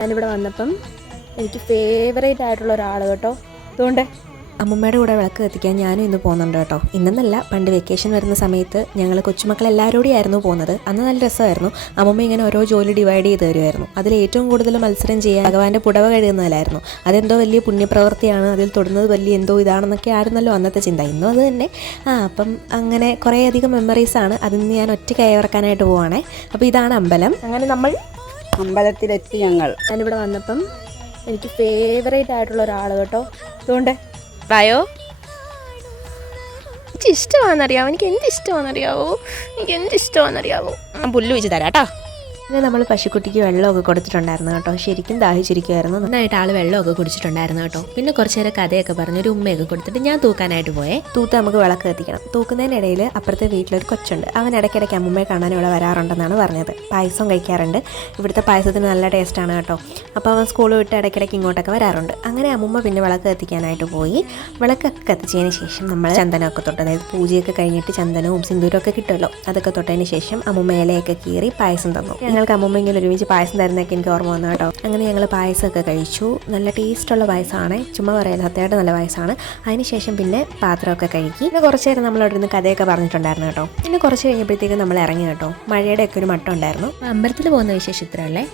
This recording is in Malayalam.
ഞാനിവിടെ വന്നപ്പം എനിക്ക് ഫേവറേറ്റ് ആയിട്ടുള്ള ഒരാൾ കേട്ടോ. അതുകൊണ്ട് അമ്മൂമ്മയുടെ കൂടെ വിളക്ക് കത്തിക്കാൻ ഞാനും ഇന്ന് പോകുന്നുണ്ട് കേട്ടോ. ഇന്നെന്നല്ല, പണ്ട് വെക്കേഷൻ വരുന്ന സമയത്ത് ഞങ്ങൾ കൊച്ചുമക്കളെല്ലാവരോടും ആയിരുന്നു പോകുന്നത്. അന്ന് നല്ല രസമായിരുന്നു. അമ്മൂമ്മ ഇങ്ങനെ ഓരോ ജോലി ഡിവൈഡ് ചെയ്ത് തരുമായിരുന്നു. അതിൽ ഏറ്റവും കൂടുതൽ മത്സരം ചെയ്യുക ഭഗവാന്റെ പുടവ കഴുകുന്നതിലായിരുന്നു. അതെന്തോ വലിയ പുണ്യപ്രവൃത്തിയാണ്, അതിൽ തൊടുന്നത് വലിയ എന്തോ ഇതാണെന്നൊക്കെ ആയിരുന്നല്ലോ അന്നത്തെ ചിന്ത. ഇന്നും അത് തന്നെ. അപ്പം അങ്ങനെ കുറേയധികം മെമ്മറീസാണ്. അതിന്ന് ഞാൻ ഒറ്റ കയറിറക്കാനായിട്ട് പോവുകയാണേ. അപ്പോൾ ഇതാണ് അമ്പലം. അങ്ങനെ നമ്മൾ അമ്പലത്തിലെത്തി. ഞാനിവിടെ വന്നപ്പം എനിക്ക് ഫേവറേറ്റ് ആയിട്ടുള്ള ഒരാൾ കേട്ടോ. അതുകൊണ്ട് വായോ, എനിക്ക് ഇഷ്ടമാണെന്നറിയാവോ, എനിക്ക് എന്ത് ഇഷ്ടമാണെന്നറിയാവോ. ഞാൻ പുല്ല് വെച്ച് തരാം കേട്ടോ. പിന്നെ നമ്മൾ പശുക്കുട്ടിക്ക് വെള്ളമൊക്കെ കൊടുത്തിട്ടുണ്ടായിരുന്നു കേട്ടോ. ശരിക്കും ദാഹിച്ചിരിക്കുമായിരുന്നു. നന്നായിട്ട് ആൾ വെള്ളമൊക്കെ കുടിച്ചിട്ടുണ്ടായിരുന്നു കേട്ടോ. പിന്നെ കുറച്ച് നേരം കഥയൊക്കെ പറഞ്ഞൊരു ഉമ്മയൊക്കെ കൊടുത്തിട്ട് ഞാൻ തൂക്കാനായിട്ട് പോയേ. തൂത്ത് നമുക്ക് വിളക്ക് കത്തിക്കണം. തൂക്കുന്നതിനിടയിൽ അപ്പുറത്തെ വീട്ടിലൊരു കൊച്ചുണ്ട്. അവൻ ഇടയ്ക്കിടയ്ക്ക് അമ്മൂമ്മയെ കാണാൻ ഇവിടെ വരാറുണ്ടെന്നാണ് പറഞ്ഞത്. പായസം കഴിക്കാറുണ്ട്. ഇവിടുത്തെ പായസത്തിന് നല്ല ടേസ്റ്റാണ് കേട്ടോ. അപ്പോൾ അവൻ സ്കൂൾ വിട്ട് ഇടയ്ക്കിടയ്ക്ക് ഇങ്ങോട്ടൊക്കെ വരാറുണ്ട്. അങ്ങനെ അമ്മൂമ്മ പിന്നെ വിളക്ക് കത്തിക്കാനായിട്ട് പോയി. വിളക്കൊക്കെ കത്തിച്ചതിന് ശേഷം നമ്മൾ ചന്ദനമൊക്കെ തൊട്ട്, അതായത് പൂജയൊക്കെ കഴിഞ്ഞിട്ട് ചന്ദനവും സിന്ദൂരമൊക്കെ കിട്ടുമല്ലോ, അതൊക്കെ തൊട്ടതിന് ശേഷം അമ്മൂമ്മ ഇലയൊക്കെ കീറി പായസം തന്നു. ഞങ്ങൾക്ക് അമ്മൂമ്മ ഇങ്ങനെ ഒരുമിച്ച് പായസം തരുന്നതൊക്കെ എനിക്ക് ഓർമ്മ വന്നു കേട്ടോ. അങ്ങനെ ഞങ്ങൾ പായസമൊക്കെ കഴിച്ചു. നല്ല ടേസ്റ്റുള്ള പായസമാണ്, ചുമ്മാ പറയാൻ സത്യമായിട്ട് നല്ല പായസമാണ്. അതിനുശേഷം പിന്നെ പാത്രമൊക്കെ കഴുകി. പിന്നെ കുറച്ച് നേരം നമ്മളവിടെ നിന്ന് കഥയൊക്കെ പറഞ്ഞിട്ടുണ്ടായിരുന്നു കേട്ടോ. പിന്നെ കുറച്ച് കഴിഞ്ഞപ്പോഴത്തേക്കും നമ്മൾ ഇറങ്ങി കേട്ടോ. മഴയുടെ ഒക്കെ ഒരു മട്ടം ഉണ്ടായിരുന്നു. അമ്പലത്തിൽ പോകുന്ന വിശേഷം ഇത്രയല്ലേ.